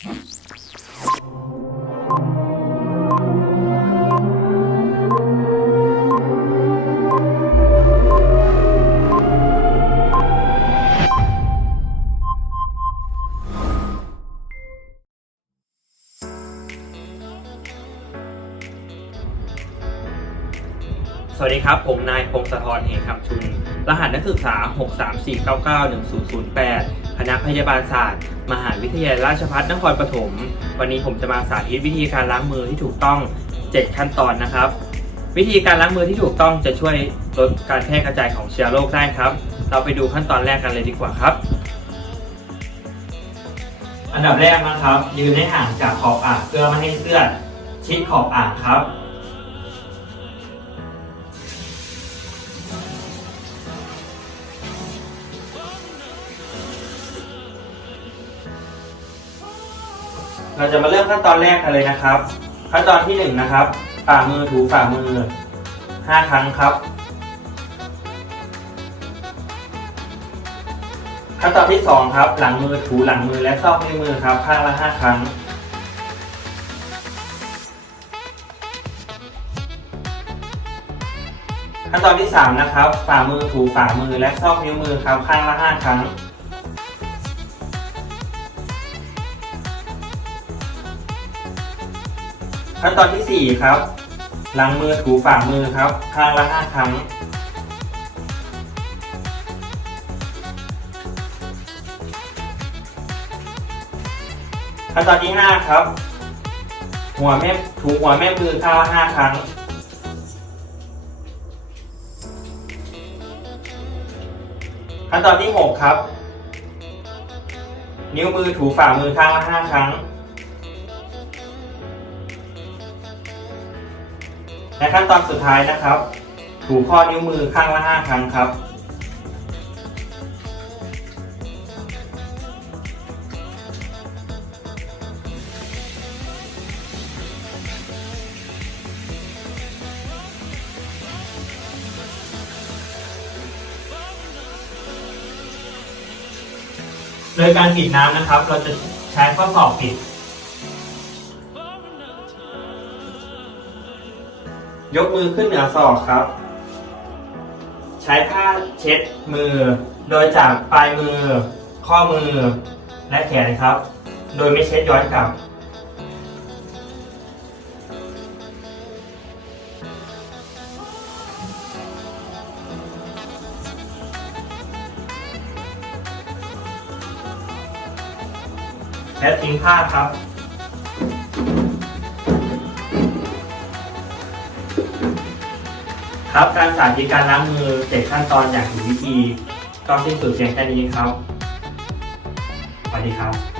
สวัสดีครับ ผมนายพงศธรเหตุคำชุน รหัสนักศึกษา 634991008 คณะพยาบาลศาสตร์ มหาวิทยาลัยราชภัฏนครปฐม วันนี้ผมจะมาสาธิตวิธีการล้างมือที่ถูกต้อง 7 ขั้นตอนนะครับ วิธีการล้างมือที่ถูกต้องจะช่วยลดการแพร่กระจายของเชื้อโรคได้ครับ เราไปดูขั้นตอนแรกกันเลยดีกว่าครับ อันดับแรกนะครับ ยืนให้ห่างจากขอบอ่างเพื่อไม่ให้เสื้อชิดขอบอ่างครับ เราจะมาเริ่มขั้นตอนแรกกันเลยนะครับ ขั้นตอนที่หนึ่งนะครับฝ่ามือถูฝ่ามือห้าครั้งครับ ขั้นตอนที่สองครับ หลังมือถูหลังมือและซอกนิ้วมือครับข้างละห้าครั้ง ขั้นตอนที่สามนะครับ ฝ่ามือถูฝ่ามือและซอกนิ้วมือครับข้างละห้าครั้ง ขั้นตอนที่ 4 ครับหลังมือถูฝ่ามือครับข้างละ 5 ครั้ง ขั้นตอนที่ 5 ครับ หัวแม่ถูหัวแม่มือข้างละ 5 ครั้ง ขั้นตอนที่ 6 ครับ นิ้วมือถูฝ่ามือข้างละ 5 ครั้ง และขั้นตอนสุดท้ายนะครับ ถูข้อนิ้วมือข้างละ5ครั้งครับ โดยการปิดน้ำนะครับ เราจะใช้ข้อศอกปิด ยกมือขึ้นเหนือศอกครับ ใช้ผ้าเช็ดมือ โดยจากปลายมือ ข้อมือ และแขนครับ โดยไม่เช็ดย้อนกลับ และทิ้งผ้าครับ ครับการสาธิตการล้างมือเจ็ดขั้นตอนอย่างถูกวิธีก็สิ้นสุดเพียงแค่นี้ครับสวัสดีครับ